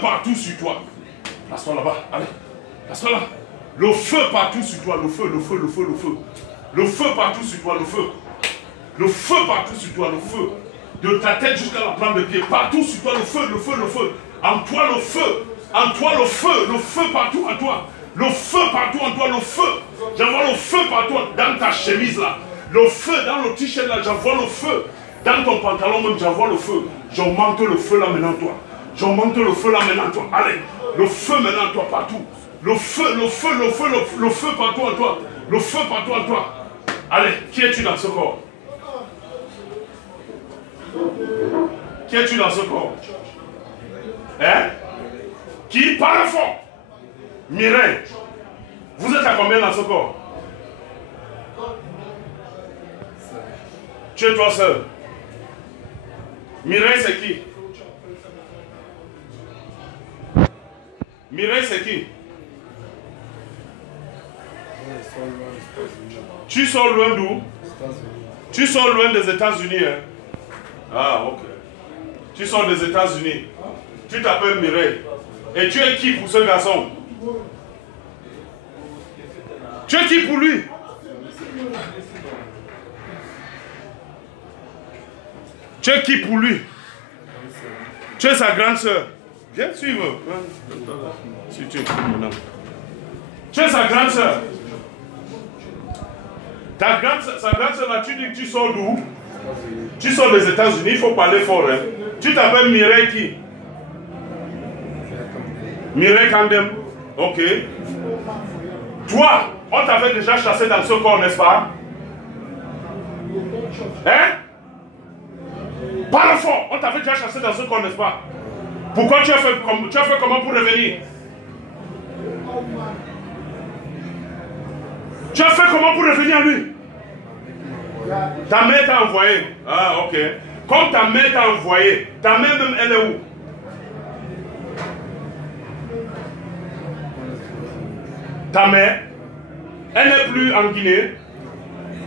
partout sur toi. Laisse-toi là-bas, allez. Laisse-toi là. Le feu partout sur toi, le feu, le feu, le feu, le feu. Le feu partout sur toi, le feu. Le feu partout sur toi, le feu. De ta tête jusqu'à la plante de pied, partout sur toi, le feu, le feu, le feu. En toi, le feu. En toi, le feu partout en toi. Le feu partout en toi, le feu. J'envoie le feu partout dans ta chemise là. Le feu dans le t-shirt là, j'envoie le feu. Dans ton pantalon même, j'envoie le feu. J'augmente le feu là maintenant toi. J'augmente le feu là maintenant toi. Allez, le feu maintenant toi partout. Le feu, le feu, le feu, le feu partout en toi. Le feu partout en toi. Allez, qui es-tu dans ce corps? Qui es-tu dans ce corps? Hein? Qui parle fort? Mireille. Vous êtes à combien dans ce corps? Tu es toi seul. Mireille, c'est qui? Mireille, c'est qui? Tu sors loin d'où? Tu sors loin des États-Unis. Hein? Ah, ok. Tu sors des États-Unis. Tu t'appelles Mireille. Et tu es qui pour ce garçon? Tu es qui pour lui? Tu es qui pour lui? Tu es sa grande soeur. Viens suivre. Si tu es maintenant. Tu es sa grande soeur. Sa grande soeur là, tu dis que tu sors d'où? Tu sors des États-Unis, il faut parler fort. Hein. Tu t'appelles Mireille qui? Mireille Kandem. Ok. Toi, on t'avait déjà chassé dans ce corps, n'est-ce pas? Hein? Parle fort, on t'avait déjà chassé dans ce corps, n'est-ce pas? Pourquoi tu as fait comment pour revenir? Tu as fait comment pour revenir à lui? Ta mère t'a envoyé. Ah, ok. Comme ta mère t'a envoyé, ta mère même, elle est où? Ta mère, elle n'est plus en Guinée.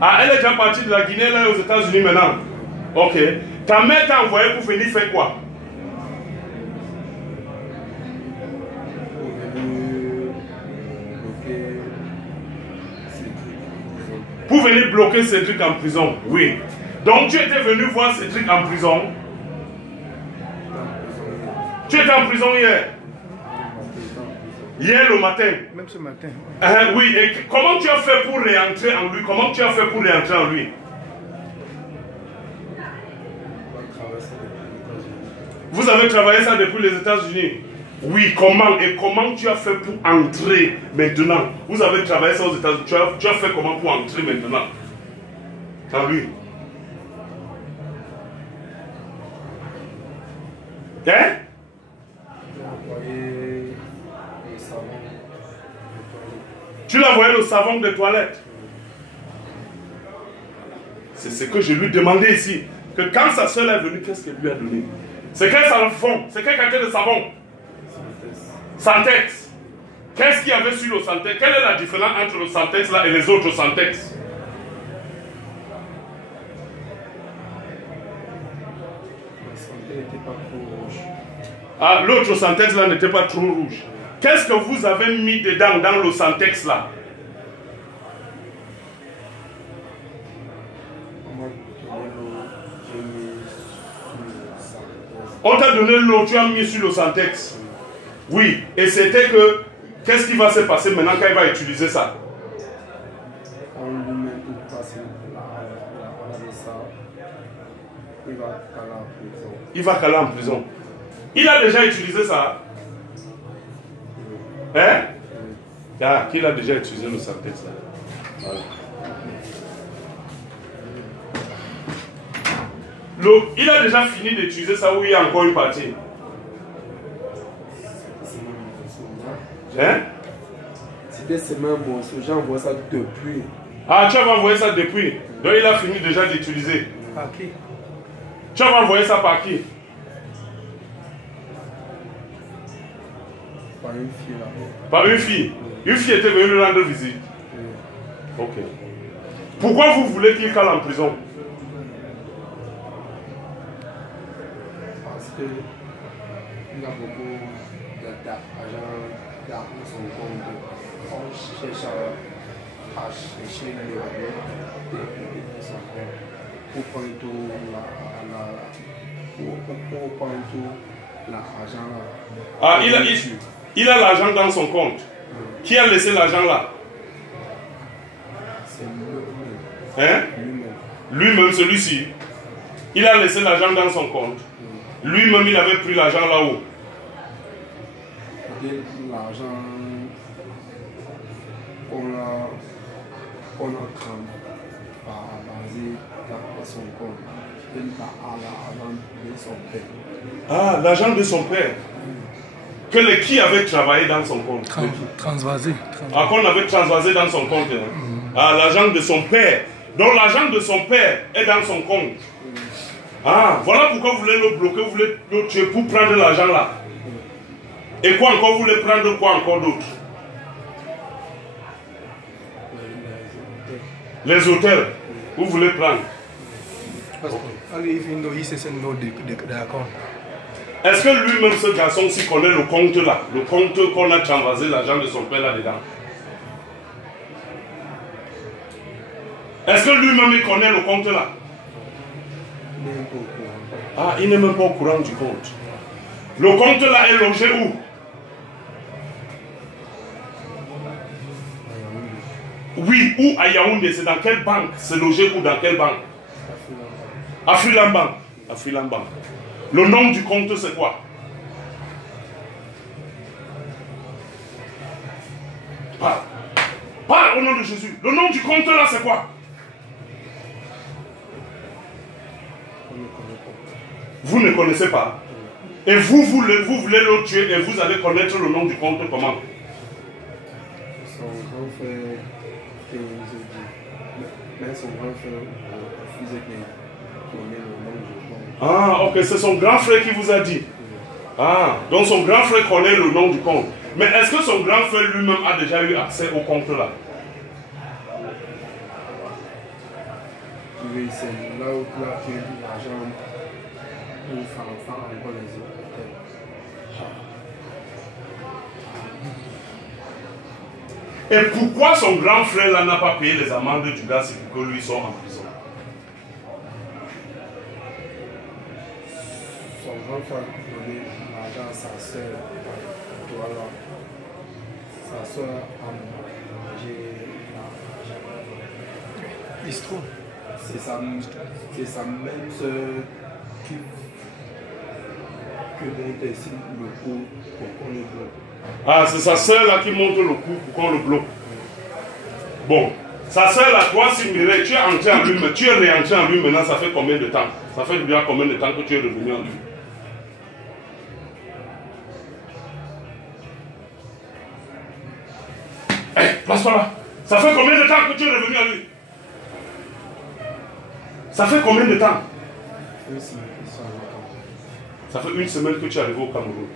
Ah, elle est déjà partie de la Guinée, elle est aux États-Unis maintenant. Ok. Ta mère t'a envoyé pour venir faire quoi? Pour venir bloquer Cédric en prison. Oui. Donc tu étais venu voir Cédric en prison. Tu étais en prison hier. Hier le matin. Même ce matin. Oui. Et comment tu as fait pour réentrer en lui? Comment tu as fait pour réentrer en lui? Vous avez travaillé ça depuis les États-Unis? Oui, comment? Et comment tu as fait pour entrer maintenant? Vous avez travaillé ça aux États-Unis. Tu as fait comment pour entrer maintenant? En lui? Hein? Tu l'as envoyé le savon de toilette. C'est ce que je lui demandais ici. Que quand sa soeur est venue, qu'est-ce qu'elle lui a donné? C'est quel savon? C'est quel quantité de savon? Santex. Qu'est-ce qu'il y avait sur le Santex? Quelle est la différence entre le Santex là et les autres Santex? Ah, l'autre Santex là n'était pas trop rouge. Qu'est-ce que vous avez mis dedans dans le Santex là? On t'a donné l'eau, tu as mis sur le Santex. Oui, et c'était que, qu'est-ce qui va se passer maintenant quand il va utiliser ça? Il va caler en prison. Il a déjà utilisé ça? Hein? Ah, qu'il a déjà utilisé le Santex là. Voilà. Il a déjà fini d'utiliser ça ou il y a encore une partie? Hein? C'était seulement un morceau, j'ai envoyé ça depuis. Ah, tu avais envoyé ça depuis? Donc il a fini déjà d'utiliser. Par qui? Tu avais envoyé ça par qui? Par une fille là. Par une fille? Une fille était venue lui rendre visite? Ok. Pourquoi vous voulez qu'il cale en prison? Parce que il a beaucoup d'argent dans son compte, on cherche à chercher le de son compte pour prendre tout l'argent là. Ah, il a l'argent dans son compte. Qui a laissé l'argent là? C'est lui-même. Hein? Lui-même, celui-ci. Il a laissé l'argent dans son compte. Lui-même, il avait pris l'argent là-haut. L'argent qu'on a basé dans son compte. Il a l'argent de son père. Ah, l'argent de son père. Qui avait travaillé dans son compte? Transvasé. Ah, qu'on avait transvasé dans son compte. Ah, l'argent de son père. Donc l'argent de son père est dans son compte. Ah, voilà pourquoi vous voulez le bloquer, vous voulez le tuer pour prendre l'argent là. Et quoi encore, vous voulez prendre quoi encore d'autre? Les hôtels, vous voulez prendre. Est-ce que lui-même, ce garçon-ci, connaît le compte là? Le compte qu'on a transvasé l'argent de son père là-dedans? Est-ce que lui-même, il connaît le compte là? Ah, il n'est même pas au courant du compte. Le compte là est logé où? Oui, où à Yaoundé? C'est dans quelle banque? C'est logé où? Dans quelle banque? Afriland Bank. Afriland Bank. Le nom du compte, c'est quoi? Parle. Parle au nom de Jésus. Le nom du compte là, c'est quoi? Vous ne connaissez pas. Et vous voulez le tuer et vous allez connaître le nom du compte comment? Son grand frère, mais son grand frère refusait qu'il connaisse le nom du compte. Ah, ok, c'est son grand frère qui vous a dit. Ah, donc son grand frère connaît le nom du compte. Mais est-ce que son grand frère lui-même a déjà eu accès au compte là? Oui, c'est là où il a pris l'argent pour faire encore les hôtels. Et pourquoi son grand frère là n'a pas payé les amendes du gars, c'est pour que lui soit en prison? Son grand frère a donné l'argent à sa soeur. Voilà. Sa soeur a mangé l'argent. Il se trouve. C'est sa même soeur qui monte ici le coup pour qu'on le bloque. Ah, c'est sa soeur là qui monte le coup pour qu'on le bloque. Bon, sa soeur là, toi, si Mireille, tu es entré en lui, mais tu es réentré en lui maintenant, ça fait combien de temps? Ça fait déjà combien de temps que tu es revenu en lui? Hé, place-toi là. Ça fait combien de temps que tu es revenu à lui? Ça fait combien de temps? Ça fait une semaine que tu es arrivé au Cameroun.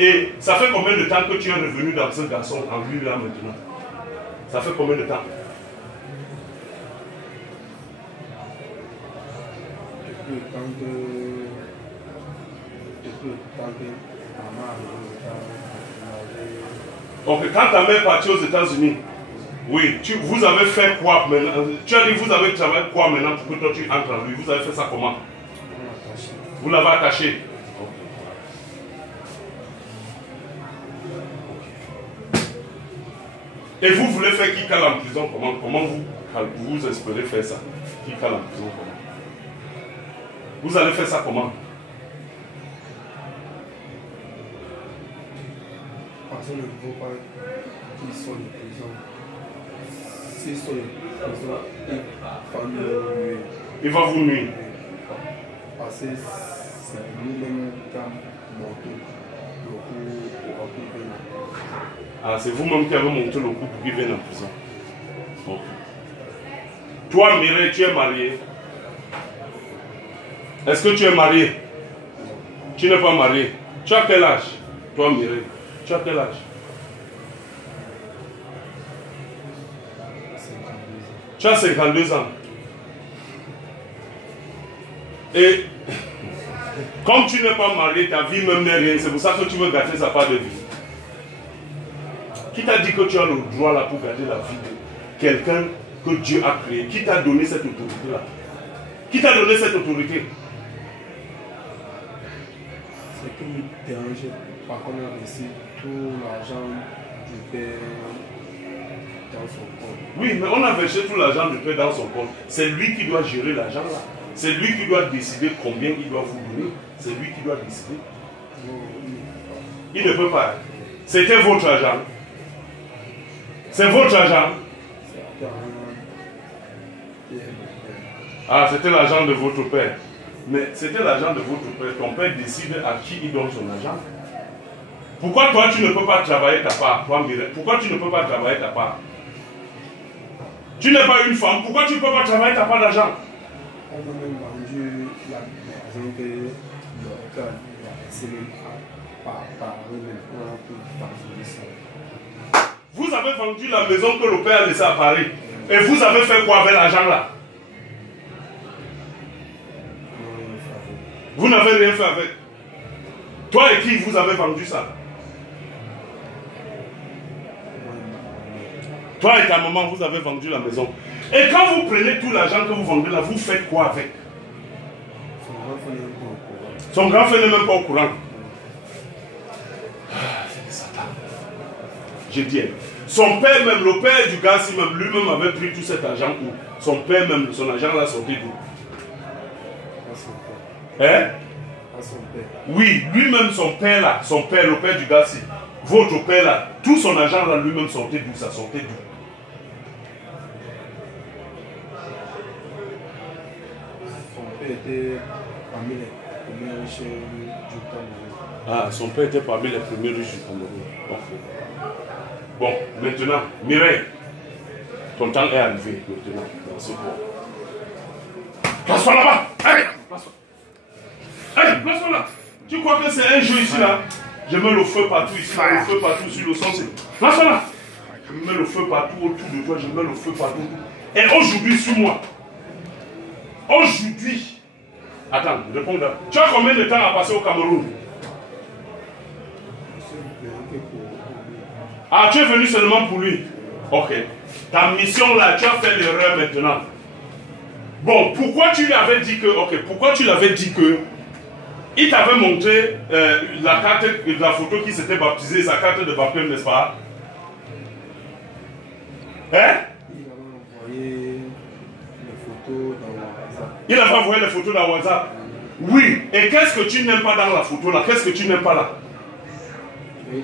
Et ça fait combien de temps que tu es revenu dans ce garçon en lui là maintenant? Ça fait combien de temps? Depuis le temps que maman Donc quand ta mère est partie aux États-Unis, oui, vous avez fait quoi maintenant? Tu as dit vous avez travaillé quoi maintenant pour que toi tu entres en lui? Vous avez fait ça comment? Vous l'avez attaché. Et vous voulez faire qui cale en prison comment? Comment vous espérez faire ça? Qui cale en prison comment? Vous allez faire ça comment? Personne ne veut pas qu'ils soient de prison. S'ils sont de prison, il va vous nuire. Parce que c'est nous-mêmes qui avons monté le coup pour qu'il vienne. Ah, c'est vous-même qui avez monté le coup pour qu'il vienne en prison. Okay. Toi, Mireille, tu es marié. Est-ce que tu es marié? Tu n'es pas marié. Tu as quel âge? Toi, Mireille, tu as quel âge? 52 ans. Tu as 52 ans. Et comme tu n'es pas marié, ta vie même n'est rien. C'est pour ça que tu veux gâter sa part de vie. Qui t'a dit que tu as le droit là pour garder la vie de quelqu'un que Dieu a créé? Qui t'a donné cette autorité-là? Qui t'a donné cette autorité? Ce qui me dérange, par contre, on a reçu tout l'argent du Père dans son compte. Oui, mais on a versé tout l'argent du Père dans son compte. C'est lui qui doit gérer l'argent là. C'est lui qui doit décider combien il doit vous donner. C'est lui qui doit décider. Il ne peut pas. C'était votre argent. C'est votre argent. Ah, c'était l'argent de votre père. Mais c'était l'argent de votre père. Ton père décide à qui il donne son argent. Pourquoi toi tu ne peux pas travailler ta part, toi Mireille? Pourquoi tu ne peux pas travailler ta part? Tu n'es pas une femme. Pourquoi tu ne peux pas travailler ta part d'argent? On a même vendu la maison que le cœur a laissé par eux-mêmes. On a pu partager ça. Vous avez vendu la maison que le père a laissée à Paris. Et vous avez fait quoi avec l'argent là? Vous n'avez rien fait avec. Toi et qui vous avez vendu ça? Toi et ta maman, vous avez vendu la maison. Et quand vous prenez tout l'argent que vous vendez là, vous faites quoi avec? Son grand frère n'est même pas au courant. C'est des Satan. J'ai dit, son père même, le père du gars, même lui-même avait pris tout cet argent où son père même, son argent là sortait d'où? Hein? Oui, lui-même, son père là, son père, le père du gars, votre père là, tout son argent là, lui-même sortait d'où? Ça sortait d'où? Son père était parmi les premiers riches du Cameroun. Ah, son père était parmi les premiers riches du Cameroun. Bon, maintenant, Mireille, ton temps est arrivé maintenant dans ce corps. Place-toi là-bas! Allez, place-toi! Allez, place-toi là! Tu crois que c'est un jeu ici là? Je mets le feu partout ici, le feu partout sur le sens. Place-toi là! Je mets le feu partout autour de toi, je mets le feu partout. Et aujourd'hui, sur moi, aujourd'hui, attends, réponds là. Tu as combien de temps à passer au Cameroun? Ah, tu es venu seulement pour lui. Ok. Ta mission là, tu as fait l'erreur maintenant. Bon, pourquoi tu lui avais dit que... Ok, pourquoi tu l'avais dit que... Il t'avait montré la carte, la photo qui s'était baptisée, sa carte de baptême, n'est-ce pas? Hein? Il avait envoyé les photos dans WhatsApp. Oui. Et qu'est-ce que tu n'aimes pas dans la photo là? Qu'est-ce que tu n'aimes pas là? Oui.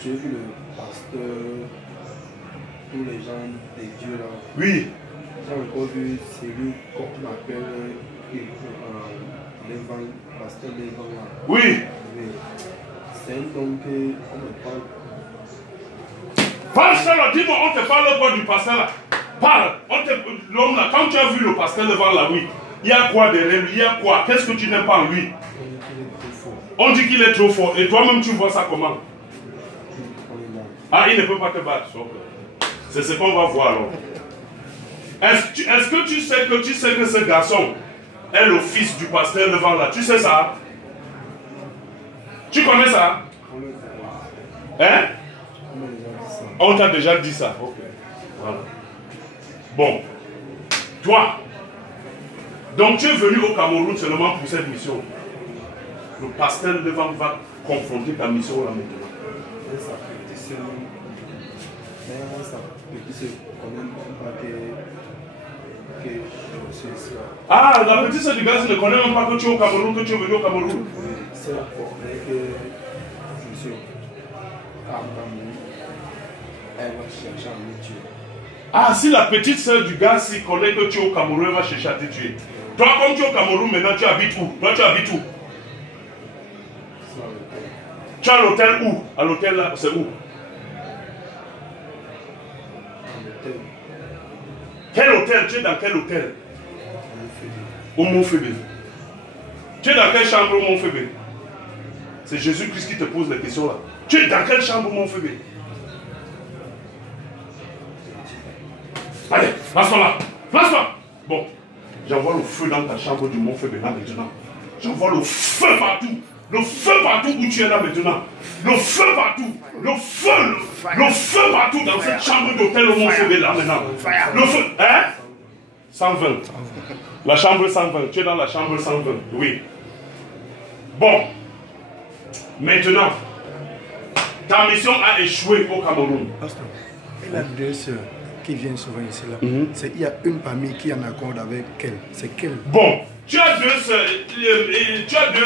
J'ai vu le pasteur, tous les gens des dieux là. Oui. J'ai encore vu celui qu'on appelle pasteur Lévan là. Oui. C'est un homme qu'on me parle. Parle ça là, dis-moi, on te parle quoi du pasteur là? Parle. L'homme là, quand tu as vu le pasteur devant là, oui, il y a quoi derrière lui? Il y a quoi? Qu'est-ce que tu n'aimes pas en lui? On dit qu'il est trop fort. Et toi-même, tu vois ça comment? Ah, il ne peut pas te battre. C'est ce qu'on va voir alors. Est-ce que tu sais que ce garçon est le fils du pasteur devant là? Tu sais ça? Tu connais ça? Hein? On t'a déjà dit ça. Ok. Voilà. Bon. Toi. Donc tu es venu au Cameroun seulement pour cette mission. Le pasteur devant va confronter ta mission là maintenant. Ah, la petite soeur du gars ne connaît même pas que tu es au Cameroun, que tu es venu au Cameroun. C'est la formée que je suis au Cameroun. Elle va chercher à me tuer. Ah, si la petite soeur du gars si connaît que tu es au Cameroun, elle va chercher à te tuer. Toi, comme tu es au Cameroun, maintenant tu habites où? Toi, tu habites où? Tu es à l'hôtel où? À l'hôtel là, c'est où? Quel hôtel? Tu es dans quel hôtel? Au Mont-Fébé. Tu es dans quelle chambre au Mont-Fébé? C'est Jésus-Christ qui te pose les questions là. Tu es dans quelle chambre au Mont-Fébé? Allez, place-toi là. Place-toi. Bon, j'envoie le feu dans ta chambre du Mont-Fébé là maintenant. J'envoie le feu partout. Le feu partout où tu es là maintenant. Le feu partout. Le feu partout dans cette chambre d'hôtel au Mont-Sauvé là maintenant. Le feu. Hein? 120. La chambre 120. Tu es dans la chambre 120. Oui. Bon. Maintenant, ta mission a échoué au Cameroun. Pasteur, il a 2 sœurs qui viennent souvent ici là. Il y a une parmi qui est en accord avec elle. C'est quelle? Bon. Tu as 2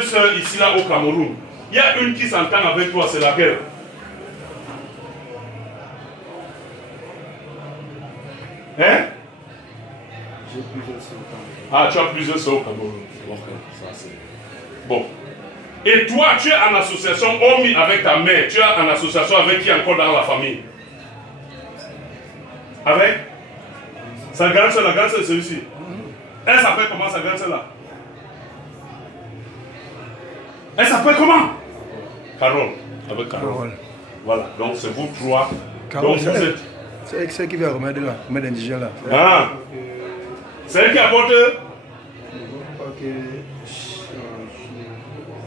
sœurs ici là au Cameroun. Il y a une qui s'entend avec toi, c'est laquelle? Hein? J'ai plusieurs sœurs au Cameroun. Ah, tu as plusieurs sœurs au Cameroun. Ok, ça c'est... Bon. Et toi, tu es en association, hormis avec ta mère, tu es en association avec qui encore dans la famille? Avec? Sa grande sœur, la grande sœur, c'est celui-ci. Elle s'appelle comment, sa grande sœur là? Elle s'appelle comment? Carole. Avec Carole. Voilà, donc c'est vous 3. Carole, donc vous êtes... C'est celle qui vient remettre là, remède indigène là. Ah! C'est elle qui apporte... Je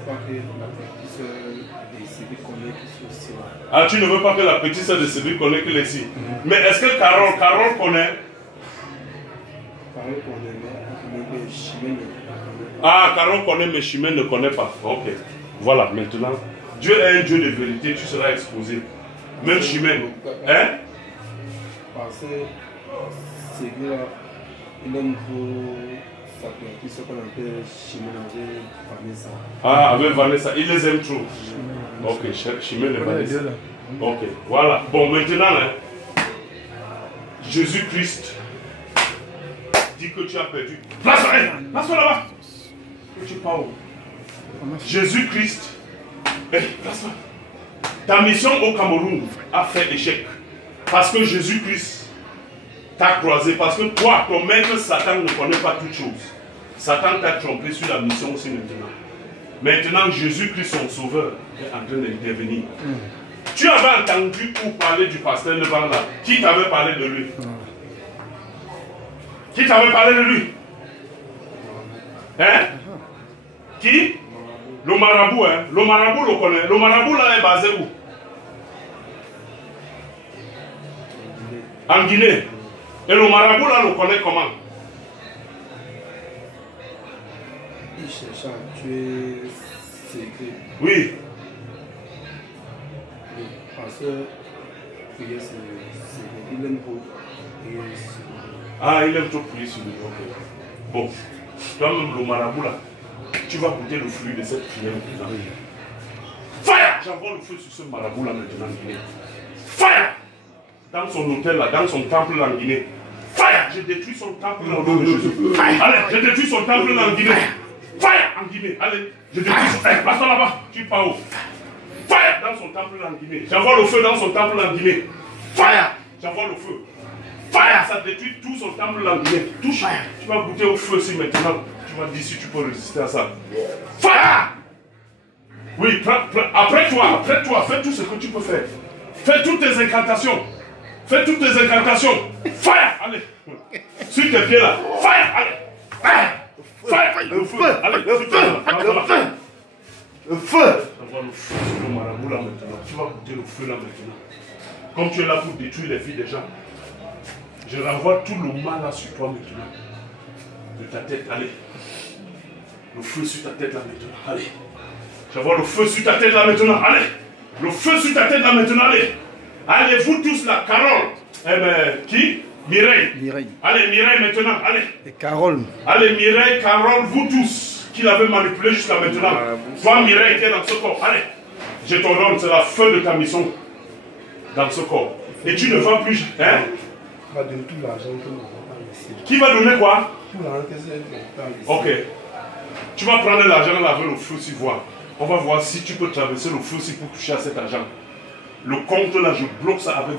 ne crois pas que la petite sœur de Sylvie connaît qui sont aussi là. Ah, tu ne veux pas que la petite sœur de Sylvie connaît qu'il est ici. Mais est-ce que Carole connaît? Carole connaît, mais Chimène ne connaît pas. Ah, Carole connaît, mais Chimène ne connaît pas. Ok. Voilà, maintenant, Dieu est un Dieu de vérité, tu seras exposé. Même Chimène. Hein? Parce que c'est que là, il aime pour sa petite sœur qu'on appelle Chimène avec Vanessa. Ah, avec Vanessa, il les aime trop. Ok, Chimène et Vanessa. Ok, voilà. Bon, maintenant, hein, Jésus-Christ dit que tu as perdu. Place-toi là-bas. Tu parles où? Jésus-Christ. Hey, place-toi. Ta mission au Cameroun a fait échec. Parce que Jésus-Christ t'a croisé. Parce que toi, ton maître Satan ne connaît pas toutes choses. Satan t'a trompé sur la mission aussi maintenant. Maintenant, Jésus-Christ, son sauveur, est en train d'intervenir. Tu avais entendu pour parler du pasteur Levan là. Qui t'avait parlé de lui? Qui t'avait parlé de lui? Hein? Qui? Le marabout, hein? Le marabout le connaît. Le marabout là est basé où? En Guinée. Et le marabout là le connaît comment? Il cherche à tuer Cédric. Oui. Parce que prier Cédric, il aime beaucoup prier Cédric. Ah, il aime trop prier sur lui. Ok. Bon. Toi-même, le marabout là, tu vas goûter le fruit de cette prière maintenant. Fire! J'envoie le feu sur ce marabout là maintenant en Guinée. Fire! Dans son hôtel là, dans son temple là en Guinée. Fire! Je détruis son temple là au nom de Jésus. Allez, je détruis son temple là en Guinée. Fire! En Guinée. Allez, je détruis son... Hey, passe-toi là-bas. Tu pars où? Fire! Dans son temple là en Guinée. J'envoie le feu dans son temple là en Guinée. Fire! J'envoie le feu. Fire! Ça détruit tout son temple là en Guinée. Touche. Tu vas goûter au feu si maintenant. Tu vas dire si tu peux résister à ça. Fire! Oui, après toi, fais tout ce que tu peux faire. Fais toutes tes incantations. Fais toutes tes incantations. Fire! Allez. Sur tes pieds là. Fire! Allez. Fire! Fire! Le feu! Allez, le feu! Le feu! On va le feu sur le marabout là maintenant. Tu vas goûter le feu là maintenant. Comme tu es là pour détruire les vies des gens, je renvoie tout le mal là sur toi maintenant. De ta tête, allez. Le feu sur ta tête là maintenant, allez. J'envoie le feu sur ta tête là maintenant, allez. Le feu sur ta tête là maintenant, allez. Allez, vous tous là, Carole. Qui? Mireille. Allez, Mireille maintenant, allez. Et Carole. Allez, Mireille, Carole, vous tous qui l'avez manipulé jusqu'à maintenant. Toi, Mireille, qui est dans ce corps, allez. Je t'ordonne, c'est la fin de ta mission dans ce corps. Et tu ne vas plus. Hein? Il va donner tout l'argent que nous avons ici. Qui va donner quoi? Tout l'argent que nous avons ici. Ok. Tu vas prendre l'argent là avec le feu si voir. On va voir si tu peux traverser le feu si pour toucher à cet argent. Le compte là, je bloque ça avec le